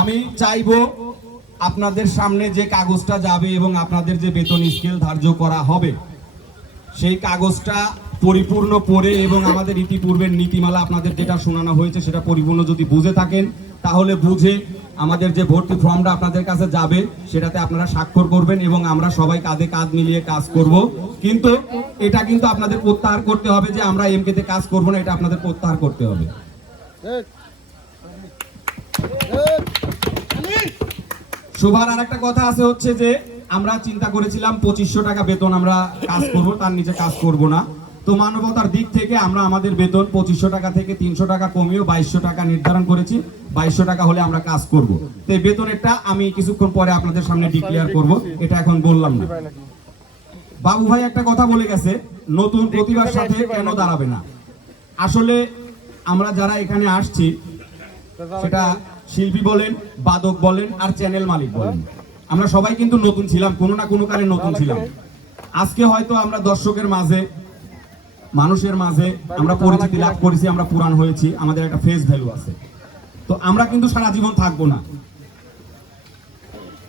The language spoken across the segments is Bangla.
আমি চাইব আপনাদের সামনে যে কাগজটা যাবে এবং আপনাদের যে বেতন স্কেল ধার্য করা হবে, সেই কাগজটা পরিপূর্ণ পড়ে এবং আমাদের ইতিপূর্বের নীতিমালা আপনাদের যেটা শোনানো হয়েছে সেটা পরিপূর্ণ যদি বুঝে থাকেন, তাহলে বুঝে আমাদের যে ভর্তি ফর্মটা আপনাদের কাছে যাবে, সেটাতে আপনারা স্বাক্ষর করবেন এবং আমরা সবাই কাঁধে কাঁধ মিলিয়ে কাজ করব। কিন্তু এটা কিন্তু আপনাদের প্রত্যাহার করতে হবে যে আমরা এমকেতে কাজ করব না, এটা আপনাদের প্রত্যাহার করতে হবে। শোভার আর একটা কথা আছে হচ্ছে যে, আমরা চিন্তা করেছিলাম পঁচিশশো টাকা বেতন আমরা কাজ করব, তার নিচে কাজ করব না। তো মানবতার দিক থেকে আমরা আমাদের বেতন পঁচিশশো টাকা থেকে তিনশো টাকা কমিয়েও বাইশশো টাকা নির্ধারণ করেছি, বাইশশো টাকা হলে আমরা কাজ করব। তো এই বেতনেরটা আমি কিছুক্ষণ পরে আপনাদের সামনে ডিক্লেয়ার করব, এটা এখন বললাম না। বাবু ভাই একটা কথা বলে গেছে, নতুন প্রতিভার সাথে কেন দাঁড়াবে না? আসলে আমরা যারা এখানে আসছি, সেটা শিল্পী বলেন, বাদক বলেন আর চ্যানেল মালিক বলেন। আমরা সবাই কিন্তু নতুন ছিলাম, কোনো না কোনো কারণে নতুন ছিলাম। আজকে হয়তো আমরা দর্শকের মাঝে, মানুষের মাঝে আমরা পরিচিতি লাভ করেছি, আমরা পুরান হয়েছি, আমাদের একটা ফেস ভ্যালু আছে। তো আমরা কিন্তু সারা জীবন থাকব না।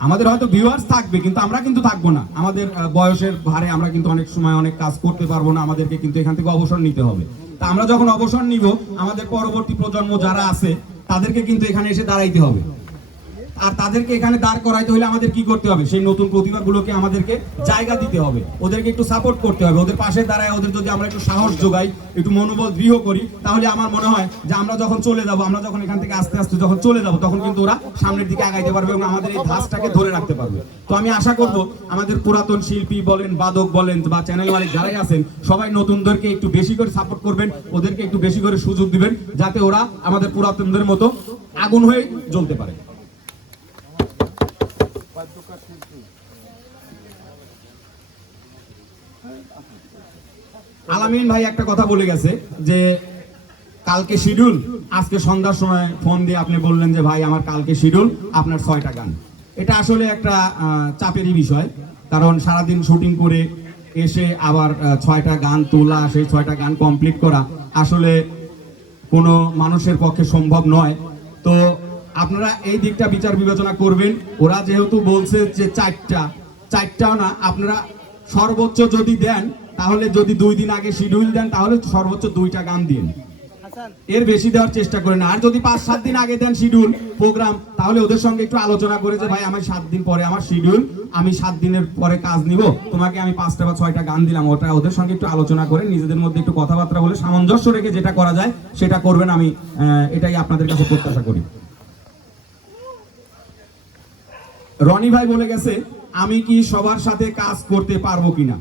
আমাদের হয়তো ভিউয়ার্স থাকবে, কিন্তু আমরা কিন্তু থাকব না। আমাদের বয়সের ভারে আমরা কিন্তু অনেক সময় অনেক কাজ করতে পারব না, আমাদেরকে কিন্তু এখান থেকে অবসর নিতে হবে। তা আমরা যখন অবসর নিব, আমাদের পরবর্তী প্রজন্ম যারা আছে তাদেরকে কিন্তু এখানে এসে দাঁড়াইতে হবে। আর তাদেরকে এখানে দাঁড় করাইতে হলে আমাদের কি করতে হবে? সেই নতুন প্রতিভাগুলোকে আমাদেরকে জায়গা দিতে হবে। ওদেরকে একটু সাপোর্ট করতে হবে। ওদের পাশে দাঁড়ায়, ওদের যদি আমরা একটু সাহস যোগাই, একটু মনোবল দৃঢ় করি, তাহলে আমার মনে হয় যে আমরা যখন চলে যাব, আমরা যখন এখান থেকে আস্তে আস্তে যখন চলে যাব, তখন কিন্তু ওরা সামনের দিকে আগাইতে পারবে এবং আমাদের এই ধাসটাকে ধরে রাখতে পারবে। তো আমি আশা করব আমাদের পুরাতন শিল্পী বলেন, বাদক বলেন বা চ্যানেল মালিক যারাই আছেন, সবাই নতুনদেরকে একটু বেশি করে সাপোর্ট করবেন, ওদেরকে একটু বেশি করে সুযোগ দিবেন, যাতে ওরা আমাদের পুরাতনদের মতো আগুন হয়ে জ্বলতে পারে। আলামিন ভাই একটা কথা বলে গেছে যে কালকে শিডিউল, আজকে সন্ধ্যার সময় ফোন দিয়ে আপনি বললেন যে ভাই আমার কালকে শিডিউল, আপনার ছয়টা গান। এটা আসলে একটা চাপেরই বিষয়, কারণ সারাদিন শুটিং করে এসে আবার ছয়টা গান তোলা, সেই ছয়টা গান কমপ্লিট করা আসলে কোনো মানুষের পক্ষে সম্ভব নয়। তো আপনারা এই দিকটা বিচার বিবেচনা করবেন। ওরা যেহেতু বলছে যে চারটা, চারটাও না, আপনারা সর্বোচ্চ যদি দেন তাহলে যদি দুই দিন আগে শিডিউল দেন তাহলে সর্বোচ্চ দুইটা গান দিন। এর বেশি দেওয়ার চেষ্টা করেন আর যদি পাঁচ সাত দিন আগে দেন শিডিউল প্রোগ্রাম তাহলে ওদের সঙ্গে একটু আলোচনা করে যে ভাই আমার সাত দিন পরে আমার শিডিউল আমি সাত দিনের পরে কাজ নিব। তোমাকে আমি পাঁচটা বা ছয়টা গান দিলাম। ওটা ওদের সঙ্গে একটু আলোচনা করে নিজেদের মধ্যে একটু কথাবার্তা বলে সামঞ্জস্য রেখে যেটা করা যায় সেটা করবেন আমি আহ, এটাই আপনাদের কাছে প্রত্যাশা করি। রনি ভাই বলে গেছে আমি কি সবার সাথে কাজ করতে পারব কিনা?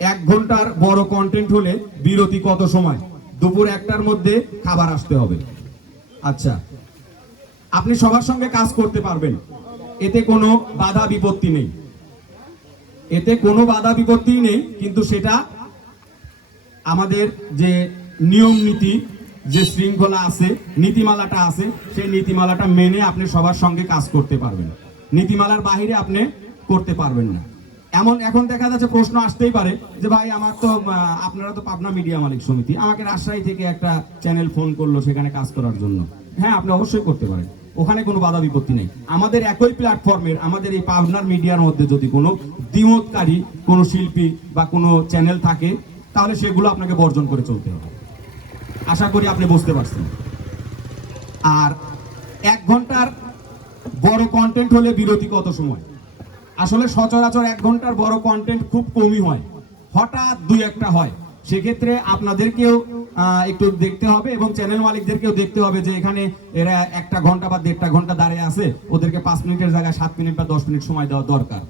এক ঘণ্টার বড় কন্টেন্ট হলে বিরতি কত সময়? দুপুর একটার মধ্যে খাবার আসতে হবে। আচ্ছা আপনি সবার সঙ্গে কাজ করতে পারবেন। এতে কোনো বাধা বিপত্তি নেই। এতে কোনো বাধা বিপত্তি নেই, কিন্তু সেটা আমাদের যে নিয়ম নীতি, যে শৃঙ্খলা আছে, নীতিমালাটা আছে, সেই নীতিমালাটা মেনে আপনি সবার সঙ্গে কাজ করতে পারবেন। নীতিমালার বাহিরে আপনি করতে পারবেন না। এমন এখন দেখা যাচ্ছে প্রশ্ন আসতেই পারে যে ভাই আমার তো আপনারা তো পাবনা মিডিয়া মালিক সমিতি, আমাকে রাজশাহী থেকে একটা চ্যানেল ফোন করল সেখানে কাজ করার জন্য। হ্যাঁ আপনি অবশ্যই করতে পারেন। ওখানে কোনো বাধা বিপত্তি নেই। আমাদের একই প্ল্যাটফর্মের আমাদের এই পাবনার মিডিয়ার মধ্যে যদি কোনো দ্বিমতকারী, কোনো শিল্পী বা কোনো চ্যানেল থাকে, তাহলে সেগুলো আপনাকে বর্জন করে চলতে হবে। আশা করি আপনি বুঝতে পারছেন। আর এক ঘণ্টার বড় কন্টেন্ট হলে বিরতি কত সময়? আসলে সচরাচর এক ঘণ্টার বড় কন্টেন্ট খুব কমই হয়। হঠাৎ দুই একটা হয়। সেক্ষেত্রে আপনাদেরকেও একটু দেখতে হবে এবং চ্যানেল মালিকদেরকেও দেখতে হবে যে এখানে এরা একটা ঘণ্টা বা দেড়টা ঘণ্টা দাঁড়িয়ে আছে। ওদেরকে পাঁচ মিনিটের জায়গায় সাত মিনিট বা দশ মিনিট সময় দেওয়া দরকার।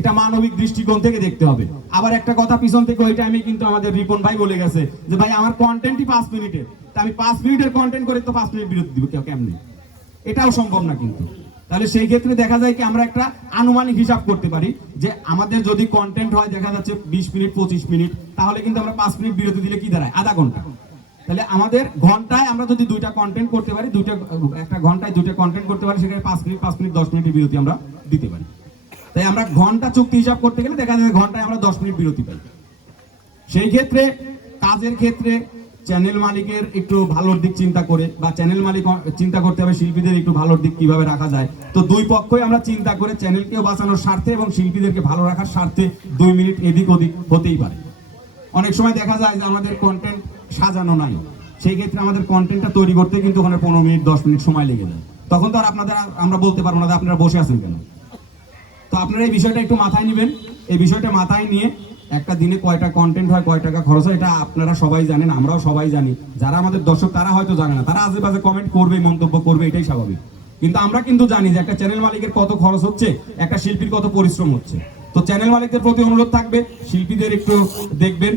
এটা মানবিক দৃষ্টিকোণ থেকে দেখতে হবে। আবার একটা কথা পিছন থেকে ওই টাইমে কিন্তু আমাদের রিপন ভাই বলে গেছে যে, ভাই, আমার কন্টেন্টই পাঁচ মিনিটের। তা আমি পাঁচ মিনিটের কন্টেন্ট করে তো পাঁচ মিনিট বিরতি দিব কেউ কেমনি? এটাও সম্ভব না কিন্তু। তাহলে সেই ক্ষেত্রে দেখা যায় কি আমরা একটা আনুমানিক হিসাব করতে পারি যে আমাদের যদি কন্টেন্ট হয়, দেখা যাচ্ছে বিশ মিনিট, পঁচিশ মিনিট, তাহলে কিন্তু আমরা পাঁচ মিনিট বিরতি দিলে কি দাঁড়ায়? আধা ঘণ্টা। তাহলে আমাদের ঘন্টায় আমরা যদি দুইটা কন্টেন্ট করতে পারি, দুইটা, একটা ঘন্টায় দুইটা কন্টেন্ট করতে পারি, সেখানে পাঁচ মিনিট পাঁচ মিনিট, দশ মিনিটের বিরতি আমরা দিতে পারি। তাই আমরা ঘণ্টা চুক্তি হিসাব করতে গেলে দেখা যায় ঘন্টায় আমরা দশ মিনিট বিরতি পাই। সেই ক্ষেত্রে, কাজের ক্ষেত্রে চ্যানেল মালিকের একটু ভালোর দিক চিন্তা করে বা চ্যানেল মালিক চিন্তা করতে হবে শিল্পীদের একটু ভালোর দিক কীভাবে রাখা যায়। তো দুই পক্ষই আমরা চিন্তা করে চ্যানেলকেও বাঁচানোর স্বার্থে এবং শিল্পীদেরকে ভালো রাখার স্বার্থে দুই মিনিট এদিক ওদিক হতেই পারে। অনেক সময় দেখা যায় যে আমাদের কন্টেন্ট সাজানো নাই। সেই ক্ষেত্রে আমাদের কন্টেন্টটা তৈরি করতে কিন্তু ওখানে পনেরো মিনিট, দশ মিনিট সময় লেগে যায়। তখন তো আর আপনাদের আমরা বলতে পারব না যে আপনারা বসে আছেন কেন। তো আপনারা এই বিষয়টা একটু মাথায় নেবেন। এই বিষয়টা মাথায় নিয়ে একটা দিনে কয়টা কন্টেন্ট হয়, কয় টাকা খরচ হয়, এটা আপনারা সবাই জানেন, আমরাও সবাই জানি। যারা আমাদের দর্শক, তারা হয়তো জানে না। তারা আশেপাশে কমেন্ট করবে, মন্তব্য করবে, এটাই স্বাভাবিক। কিন্তু আমরা কিন্তু জানি যে একটা চ্যানেল মালিকের কত খরচ হচ্ছে, একটা শিল্পীর কত পরিশ্রম হচ্ছে। তো চ্যানেল মালিকদের প্রতি অনুরোধ থাকবে, শিল্পীদের একটু দেখবেন।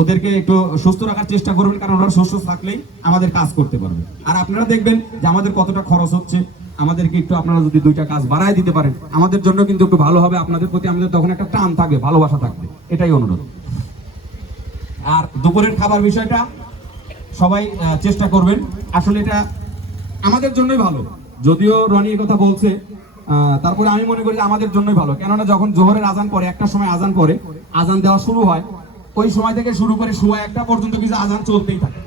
ওদেরকে একটু সুস্থ রাখার চেষ্টা করবেন, কারণ ওরা সুস্থ থাকলেই আমাদের কাজ করতে পারবে। আর আপনারা দেখবেন যে আমাদের কতটা খরচ হচ্ছে। আমাদেরকে একটু আপনারা যদি দুইটা কাজ বাড়ায় দিতে পারেন, আমাদের জন্য কিন্তু একটু ভালো হবে। আপনাদের প্রতি আমাদের তখন একটা টান থাকবে, ভালোবাসা থাকবে। এটাই অনুরোধ। আর দুপুরের খাবার বিষয়টা সবাই চেষ্টা করবেন। আসলে এটা আমাদের জন্যই ভালো। যদিও রনি কথা বলছে তারপরে আমি মনে করি আমাদের জন্যই ভালো। কেননা যখন জোহরের আজান পরে একটা সময় আজান পরে আজান দেওয়া শুরু হয় ওই সময় থেকে শুরু করে সোয়া একটা পর্যন্ত কিছু আজান চলতেই থাকে।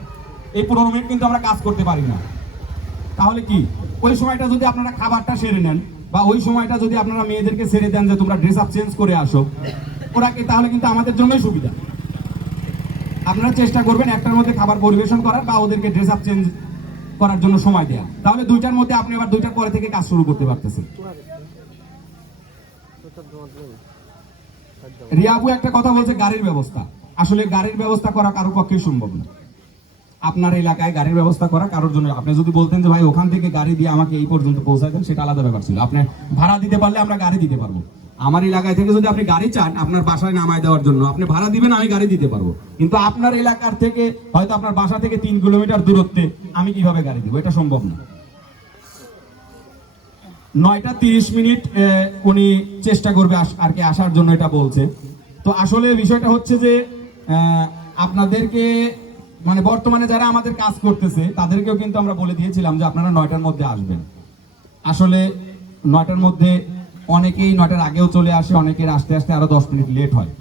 এই পনেরো মিনিট কিন্তু আমরা কাজ করতে পারি না। তাহলে কি? ওই সময়টা যদি আপনারা খাবারটা সেরে নেন, বা ওই সময়টা যদি আপনারা মেয়েদেরকে ছেড়ে দেন যে তোমরা ড্রেস আপ চেঞ্জ করে আসো, ওরা কি তাহলে কিন্তু আমাদের জন্যই সুবিধা? আপনারা চেষ্টা করবেন একটার মধ্যে খাবার পরিবেশন করার বা ওদেরকে ড্রেস আপ চেঞ্জ করার জন্য সময় দেওয়া তাহলে দুইটার মধ্যে আপনি আবার দুইটার পরে থেকে কাজ শুরু করতে পারতেছেন। রিয়াবু একটা কথা বলছে, গাড়ির ব্যবস্থা। আসলে গাড়ির ব্যবস্থা করা কারোর পক্ষে সম্ভব না। আপনার এলাকায় গাড়ির ব্যবস্থা করা কারোর জন্য আপনি যদি বলতেন যে, ভাই, ওখান থেকে গাড়ি দিয়ে আমাকে এই পর্যন্ত পৌঁছায় দেন, সেটা আলাদা ব্যাপার ছিল। আপনি ভাড়া দিতে পারলে আমরা গাড়ি দিতে পারব। আমার এলাকায় থেকে যদি আপনি গাড়ি চান, আপনার বাসায় নামায় দেওয়ার জন্য, আপনি ভাড়া দিবেন, আমি গাড়ি দিতে পারব। কিন্তু আপনার এলাকার থেকে, হয়তো আপনার বাসা থেকে তিন কিলোমিটার দূরত্বে আমি কীভাবে গাড়ি দিব? এটা সম্ভব না। নয়টা তিরিশ মিনিট উনি চেষ্টা করবে আর কি আসার জন্য এটা বলছে তো আসলে বিষয়টা হচ্ছে যে আপনাদেরকে মানে বর্তমানে যারা আমাদের কাজ করতেছে, তাদেরকেও কিন্তু আমরা বলে দিয়েছিলাম যে আপনারা নয়টার মধ্যে আসবেন। আসলে নয়টার মধ্যে অনেকেই নয়টার আগেও চলে আসে, অনেকের আসতে আসতে আরও দশ মিনিট লেট হয়।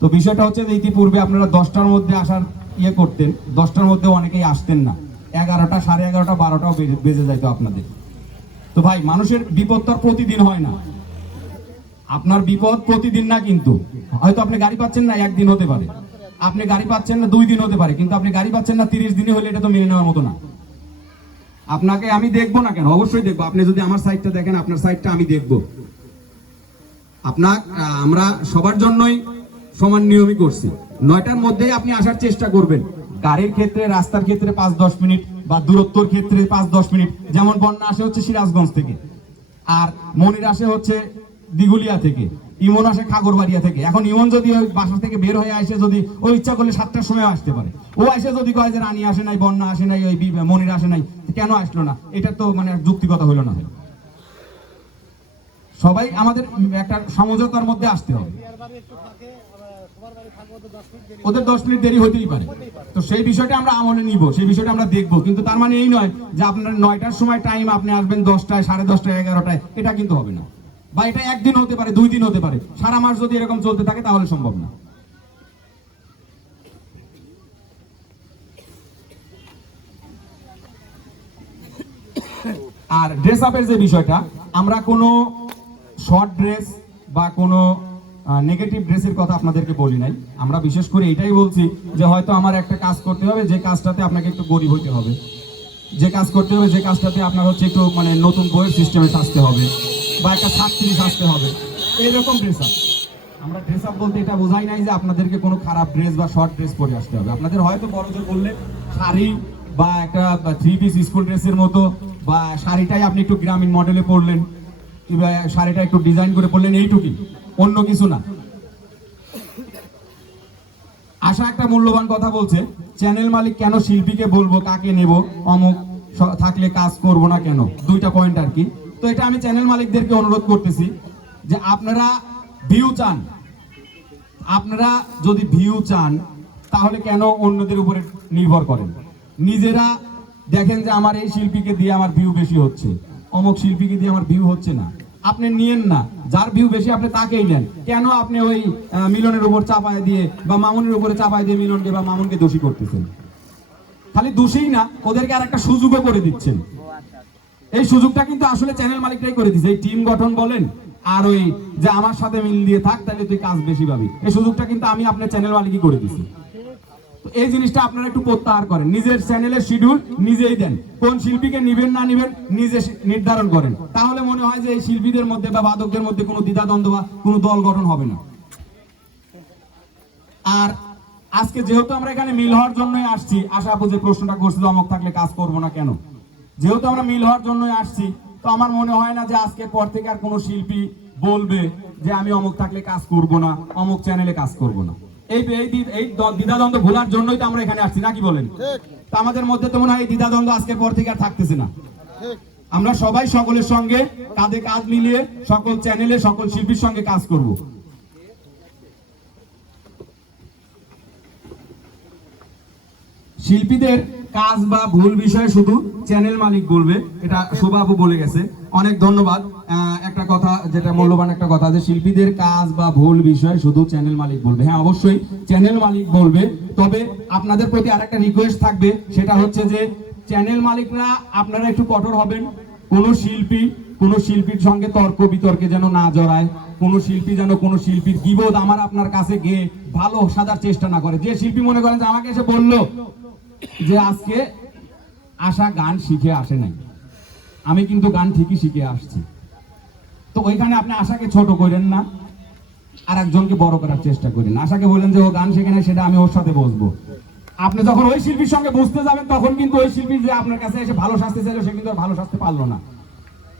তো বিষয়টা হচ্ছে যে ইতিপূর্বে আপনারা দশটার মধ্যে আসার ইয়ে করতেন, দশটার মধ্যে অনেকেই আসতেন না। এগারোটা, সাড়ে এগারোটা, বারোটাও বেজে যাইতো আপনাদের। তো ভাই, মানুষের বিপদ তো প্রতিদিন হয় না। আপনার বিপদ প্রতিদিন না কিন্তু। হয়তো আপনি গাড়ি পাচ্ছেন না, একদিন হতে পারে। আপনি গাড়ি পাচ্ছেন না, দুই দিন হতে পারে। কিন্তু আপনি গাড়ি পাচ্ছেন না, তিরিশ দিনে হলে এটা তো মেনে নেওয়ার মতো না। আপনাকে আমি দেখব না কেন? অবশ্যই দেখব। আপনি যদি আমার সাইডটা দেখেন, আপনার সাইডটা আমি দেখব। আপনার আমরা সবার জন্যই সমান নিয়মই করছি। নয়টার মধ্যেই আপনি আসার চেষ্টা করবেন। গাড়ির ক্ষেত্রে, রাস্তার ক্ষেত্রে পাঁচ দশ মিনিট। বা দূরত্বর ক্ষেত্রে পাঁচ দশ মিনিট। যেমন বন্যা আসে হচ্ছে সিরাজগঞ্জ থেকে, আর মনির আসে হচ্ছে দিগুলিয়া থেকে, ইমন আসে খাগরবাড়িয়া থেকে। এখন ইমন যদি ওই বাসা থেকে বের হয়ে আসে যদি, ও ইচ্ছা করলে সাতটার সময় আসতে পারে। ও আসে যদি কয় যে, রানী আসে নাই, বন্যা আসে নাই, ওই মনির আসে নাই, কেন আসলো না? এটা তো মানে যুক্তিগত হইল না। সবাই আমাদের একটা সমঝোতার মধ্যে আসতে হবে। ওদের দশ মিনিট দেরি হতেই পারে। তো সেই বিষয়টা আমরা আমলে নিব, সেই বিষয়টা আমরা দেখব। কিন্তু তার মানে এই নয় যে আপনার নয়টার সময় টাইম আপনি আসবেন দশটায়, সাড়ে দশটায়, এগারোটায়, এটা কিন্তু হবে না। বা এটা একদিন হতে পারে, দুই দিন হতে পারে। সারা মাস যদি এরকম চলতে থাকে তাহলে সম্ভব না। আর ড্রেস আপের যে বিষয়টা, আমরা কোনো শর্ট ড্রেস বা কোনো নেগেটিভ ড্রেসের কথা আপনাদেরকে বলি নাই। আমরা বিশেষ করে এটাই বলছি যে হয়তো আমার একটা কাজ করতে হবে, যে কাজটাতে আপনাকে একটু গরিব হতে হবে। যে কাজ করতে হবে, যে কাজটাতে আপনার হচ্ছে একটু মানে নতুন বইয়ের সিস্টেমে সাজতে হবে বা একটা ছাত্রী সাজতে হবে। এইরকম ড্রেস আপ আমরা ড্রেস আপ বলতে এটা বোঝাই নাই যে আপনাদেরকে কোনো খারাপ ড্রেস বা শর্ট ড্রেস পরে আসতে হবে। আপনাদের হয়তো বড় জোর বললে শাড়ি বা একটা থ্রি পিস স্কুল ড্রেসের মতো বা শাড়িটাই আপনি একটু গ্রামীণ মডেলে পরলেন, কিংবা শাড়িটা একটু ডিজাইন করে পরলেন, এইটুকুই। অন্য কিছু না। আশা একটা মূল্যবান কথা বলছে চ্যানেল মালিক কেন শিল্পীকে বলব, কাকে নেব, অমুক থাকলে কাজ করব না কেন? দুইটা পয়েন্ট আর কি। তো এটা আমি চ্যানেল মালিকদেরকে অনুরোধ করতেছি যে আপনারা ভিউ চান। আপনারা যদি ভিউ চান, তাহলে কেন অন্যদের উপরে নির্ভর করেন? নিজেরা দেখেন যে আমার এই শিল্পীকে দিয়ে আমার ভিউ বেশি হচ্ছে। অমুক শিল্পীকে দিয়ে আমার ভিউ হচ্ছে না। আপনি নিয়েন না। যার ভিউ বেশি, আপনি তাকেই নেন। কেন আপনি ওই মিলনের উপর চাপায় দিয়ে বা মামুনের উপরে চাপায় দিয়ে মিলনকে বা মামুনকে দোষী করতেছেন? খালি দোষেই না, ওদেরকে আর একটা সুযোগও করে দিচ্ছেন। এই সুযোগটা কিন্তু আসলে চ্যানেল মালিকরাই করে দিচ্ছে এই টিম গঠন বলেন, আর ওই যে আমার সাথে মিল দিয়ে থাক, তাহলে তুই কাজ বেশি পাবি। এই সুযোগটা কিন্তু আমি আপনার চ্যানেল মালিকই করে দিচ্ছি এই জিনিসটা আপনারা একটু প্রত্যাহার করেন। নিজের চ্যানেলের শিডিউল নিজেই দেন। কোন শিল্পীকে নিবেন, না নিবেন, নিজে নির্ধারণ করেন। তাহলে মনে হয় যে এই শিল্পীদের মধ্যে বা বাদকদের মধ্যে কোনো দ্বিধাদ্বন্দ্ব বা কোনো দল গঠন হবে না। আর আজকে যেহেতু আমরা এখানে মিল হওয়ার জন্যই আসছি, আশা যে প্রশ্নটা করছিল অমক থাকলে কাজ করব না কেন? যেহেতু আমরা মিল হওয়ার জন্যই আসছি, তো আমার মনে হয় না যে আজকে পর থেকে আর কোনো শিল্পী বলবে যে আমি অমুক থাকলে কাজ করব না, অমুক চ্যানেলে কাজ করব না। এই এই দ্বিধাদ্বন্দ্ব ভোলার জন্যই তো আমরা এখানে আসছি নাকি বলেন? তা আমাদের মধ্যে তো মনে হয় এই দ্বিধাদ্বন্দ্ব আজকের পর থেকে আর থাকতেছে না। আমরা সবাই সকলের সঙ্গে কাঁধে কাঁধ মিলিয়ে সকল চ্যানেলে সকল শিল্পীর সঙ্গে কাজ করব। শিল্পীদের কাজ বা ভুল বিষয়ে শুধু চ্যানেল মালিক বলবে এটা শোভাবু বলে গেছে। অনেক ধন্যবাদ। একটা কথা যেটা মূল্যবান একটা কথা যে শিল্পীদের কাজ বা ভুল বিষয়ে শুধু চ্যানেল মালিক বলবে। হ্যাঁ অবশ্যই চ্যানেল মালিক বলবে। তবে আপনাদের প্রতি আরেকটা রিকোয়েস্ট থাকবে, সেটা হচ্ছে যে চ্যানেল মালিকরা আপনারা একটু কঠোর হবেন। কোন শিল্পী, কোন শিল্পীর সঙ্গে তর্ক বিতর্কে যেন না জড়ায়। কোন শিল্পী যেন কোন শিল্পীর বিবোধ আমার আপনার কাছে গিয়ে ভালো সাজার চেষ্টা না করে। যে শিল্পী মনে করেন যে আমাকে এসে বলল যে আজকে আশা গান শিখে আসে নাই। আমি কিন্তু গান ঠিকই শিখে আসছি। তো ওইখানে আপনি আশাকে ছোট করেন না আর একজনকে বড় করার চেষ্টা করেন। আশাকে বলেন যে, ও গান শেখে না সেটা আমি ওর সাথে বসবো। আপনি যখন ওই শিল্পীর সঙ্গে বুঝতে যাবেন, তখন কিন্তু ওই শিল্পী যে আপনার কাছে এসে ভালো শাস্তি চাইলো, সে কিন্তু ভালো শাস্তি পারল না।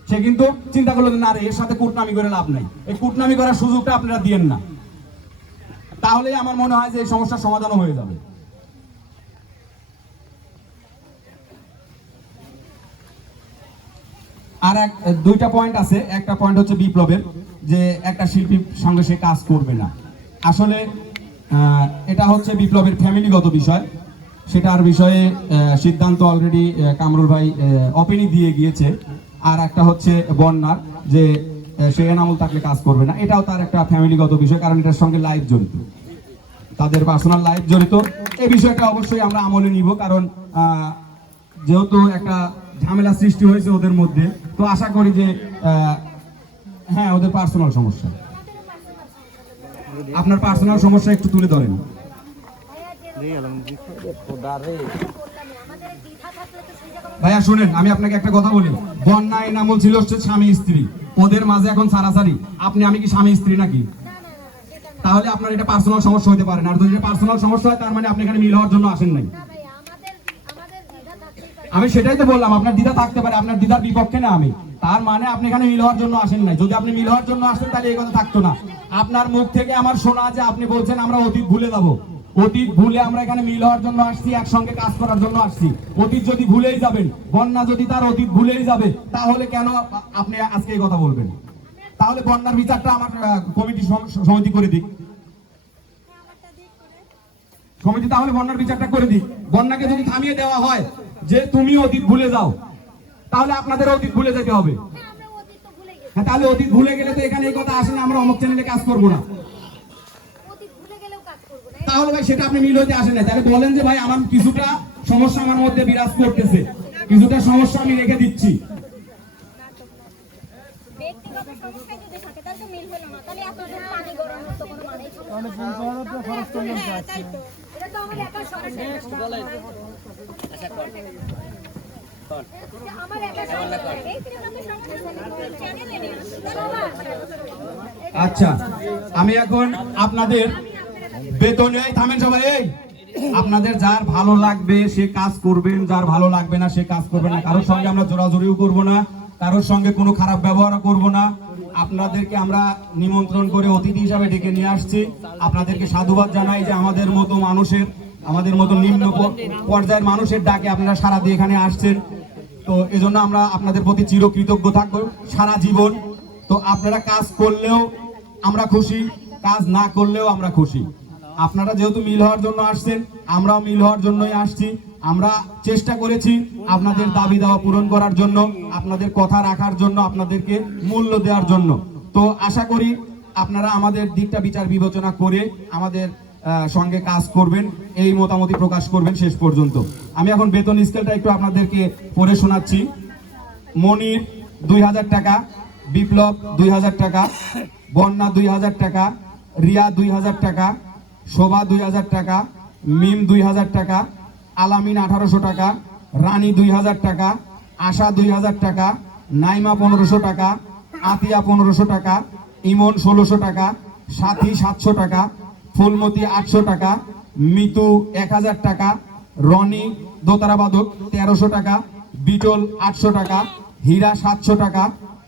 সে কিন্তু চিন্তা করল না রে, এর সাথে কুটনামি করে লাভ নাই। এই কুটনামি করার সুযোগটা আপনারা দিয়েন না। তাহলেই আমার মনে হয় যে এই সমস্যার সমাধানও হয়ে যাবে। আর এক দুইটা পয়েন্ট আছে। একটা পয়েন্ট হচ্ছে বিপ্লবের, যে একটা শিল্পীর সঙ্গে সে কাজ করবে না। আসলে এটা হচ্ছে বিপ্লবের ফ্যামিলিগত বিষয়। সেটার বিষয়ে সিদ্ধান্ত অলরেডি কামরুল ভাই অপিনি দিয়ে গিয়েছে। আর একটা হচ্ছে বন্যার, যে সে এনামুল থাকলে কাজ করবে না। এটাও তার একটা ফ্যামিলিগত বিষয়, কারণ এটার সঙ্গে লাইফ জড়িত। তাদের পার্সোনাল লাইফ জড়িত। এই বিষয়টা অবশ্যই আমরা আমলে নিব, কারণ যেহেতু একটা ঝামেলা সৃষ্টি হয়েছে ওদের মধ্যে। তো আশা করি যে হ্যাঁ ওদের পার্সোনাল সমস্যা। আপনার পার্সোনাল সমস্যা একটু তুলে ধরেন। ভাইয়া, শুনেন, আমি আপনাকে একটা কথা বলি। বন্যা এনামুল ছিল হচ্ছে স্বামী স্ত্রী। ওদের মাঝে এখন সারাসারি। আপনি, আমি কি স্বামী স্ত্রী নাকি? তাহলে আপনার এটা পার্সোনাল সমস্যা হতে পারে না। আর যদি পার্সোনাল সমস্যা হয়, তার মানে আপনি এখানে মিল হওয়ার জন্য আসেন নাই। আমি সেটাই তো বললাম, আপনার দিদা থাকতে পারে, আপনার দিদার বিপক্ষে না আমি। তার মানে আপনি এখানে মিল হওয়ার জন্য আসেন নাই। যদি আপনি মিল হওয়ার জন্য আসতেন, তাহলে এই কথা থাকতো না। আপনার মুখ থেকে আমার শোনা যে আপনি বলছেন, আমরা অতীত ভুলে যাব। অতীত ভুলে আমরা এখানে মিল হওয়ার জন্য আসছি, একসঙ্গে কাজ করার জন্য আসছি। অতীত যদি ভুলেই যাবেন, বন্যা যদি তার অতীত ভুলেই যাবে, তাহলে কেন আপনি আজকে এই কথা বলবেন? তাহলে বন্যার বিচারটা আমার কমিটি সমিতি করে দিক। সমিতি তাহলে বন্যার বিচারটা করে দিই বন্যাকে যদি থামিয়ে দেওয়া হয় যে তুমি অতীত ভুলে যাও তাহলে আপনাদের অতীত ভুলে যেতে হবে। হ্যাঁ তাহলে অতীত ভুলে গেলে তো এখানে এই কথা আসে না আমরা অমুক চ্যানেলে কাজ করব না। তাহলে ভাই সেটা আপনি মিল হইতে আসেন না। তাহলে বলেন যে ভাই আমার কিছুটা সমস্যা আমার মধ্যে বিরাজ করতেছে। কিছুটা সমস্যা আমি রেখে দিচ্ছি। ব্যক্তিগত আচ্ছা আমি এখন আপনাদের বেতনে থামেন সবাই, এই। আপনাদের যার ভালো লাগবে, সে কাজ করবেন, যার ভালো লাগবে না, সে কাজ করবে না। কারোর সঙ্গে আমরা জোরাজুরিও করব না, কারোর সঙ্গে কোনো খারাপ ব্যবহার করব না। আপনাদেরকে আমরা নিমন্ত্রণ করে অতিথি হিসাবে ডেকে নিয়ে আসছি। আপনাদেরকে সাধুবাদ জানাই যে আমাদের মতো মানুষের আমাদের মতো নিম্ন পর্যায়ের মানুষের ডাকে আপনারা সারা দিয়ে এখানে আসছেন। তো এজন্য আমরা আপনাদের প্রতি চিরকৃতজ্ঞ থাকব সারা জীবন। তো আপনারা কাজ করলেও আমরা খুশি, কাজ না করলেও আমরা খুশি। আপনারা যেহেতু মিল হওয়ার জন্য আসছেন, আমরাও মিল হওয়ার জন্যই আসছি। আমরা চেষ্টা করেছি আপনাদের দাবি দাওয়া পূরণ করার জন্য, আপনাদের কথা রাখার জন্য, আপনাদেরকে মূল্য দেওয়ার জন্য। তো আশা করি আপনারা আমাদের দিকটা বিচার বিবেচনা করে আমাদের সঙ্গে কাজ করবেন, এই মতামতি প্রকাশ করবেন শেষ পর্যন্ত। আমি এখন বেতন স্কেলটা একটু আপনাদেরকে পড়ে শোনাচ্ছি। মনির, দুই হাজার টাকা, বিপ্লব, দুই হাজার টাকা, বন্যা, দুই হাজার টাকা, রিয়া, দুই হাজার টাকা, শোভা, দুই হাজার টাকা, মিম, দুই হাজার টাকা, আলামিন, আঠারোশো টাকা, রানী, দুই হাজার টাকা, আশা, দুই হাজার টাকা, নাইমা, পনেরোশো টাকা, আতিয়া, পনেরোশো টাকা, ইমন, ষোলোশো টাকা, সাথী, সাতশো টাকা ফুলমতি আটশো টাকা, মিতু এক হাজার টাকা, রনি দোতারাবাদক তেরোশো টাকা, বিটল আটশো টাকা, হীরা সাতশো টাকা,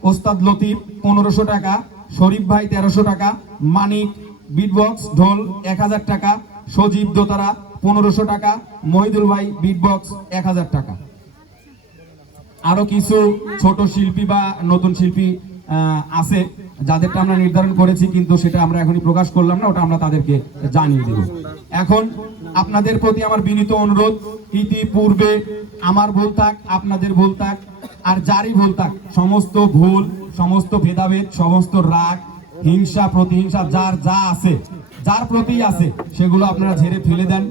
ওস্তাদ লতিফ পনেরোশো টাকা, শরীফ ভাই তেরোশো টাকা, মানিক বিটবক্স ঢোল এক হাজার টাকা, সজীব দোতারা পনেরোশো টাকা, মহিদুল ভাই বিটবক্স এক হাজার টাকা। আরও কিছু ছোট শিল্পী বা নতুন শিল্পী আছে। যাদেরটা আমরা নির্ধারণ করেছি, কিন্তু সেটা আমরা এখনই প্রকাশ করলাম না, ওটা আমরা তাদেরকে জানিয়ে দেব। এখন আপনাদের প্রতি আমার বিনীত অনুরোধ, ইতিপূর্বে আমার ভুল থাক, আপনাদের ভুল থাক, আর যারই ভুল থাক, সমস্ত ভুল, সমস্ত ভেদাভেদ, সমস্ত রাগ, হিংসা, প্রতিহিংসা, যার যা আছে, যার প্রতি আছে, সেগুলো আপনারা ঝেড়ে ফেলে দেন।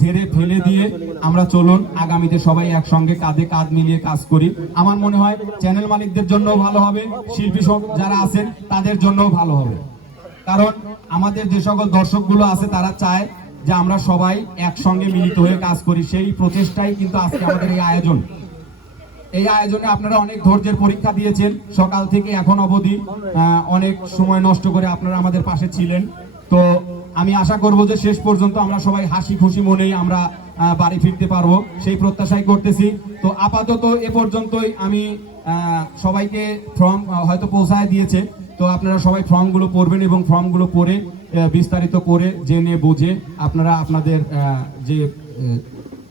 ঝেড়ে ফেলে দিয়ে আমরা চলুন, আগামীতে সবাই একসঙ্গে কাঁধে কাঁধ মিলিয়ে কাজ করি। আমার মনে হয় চ্যানেল মালিকদের জন্য ভালো হবে, শিল্পী যারা আছেন, তাদের জন্যও ভালো হবে। কারণ আমাদের যে সকল দর্শকগুলো আছে, তারা চায় যে আমরা সবাই একসঙ্গে মিলিত হয়ে কাজ করি। সেই প্রচেষ্টাই কিন্তু আজকে আমাদের এই আয়োজন। এই আয়োজনে আপনারা অনেক ধৈর্যের পরীক্ষা দিয়েছেন। সকাল থেকে এখন অবধি অনেক সময় নষ্ট করে আপনারা আমাদের পাশে ছিলেন। তো আমি আশা করব যে শেষ পর্যন্ত আমরা সবাই হাসি খুশি মনেই আমরা বাড়ি ফিরতে পারব। সেই প্রত্যাশাই করতেছি। তো আপাতত এ পর্যন্তই আমি সবাইকে ফর্ম হয়তো পৌঁছায় দিয়েছে। তো আপনারা সবাই ফর্মগুলো পড়বেন এবং ফর্মগুলো পড়ে বিস্তারিত করে জেনে বুঝে আপনারা আপনাদের যে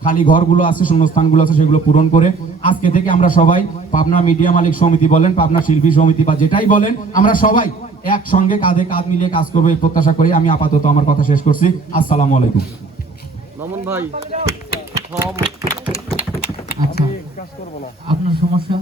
খালি ঘরগুলো আছে, শূন্যস্থানগুলো আছে, সেগুলো পূরণ করে আজকে থেকে আমরা সবাই পাবনা মিডিয়া মালিক সমিতি বলেন, পাবনা শিল্পী সমিতি বা যেটাই বলেন, আমরা সবাই একসঙ্গে কাঁধে কাঁধ মিলিয়ে কাজ করব এই প্রত্যাশা করি। আমি আপাতত আমার কথা শেষ করছি। আসসালামু আলাইকুম। মামুন ভাই আচ্ছা। আপনার সমস্যা?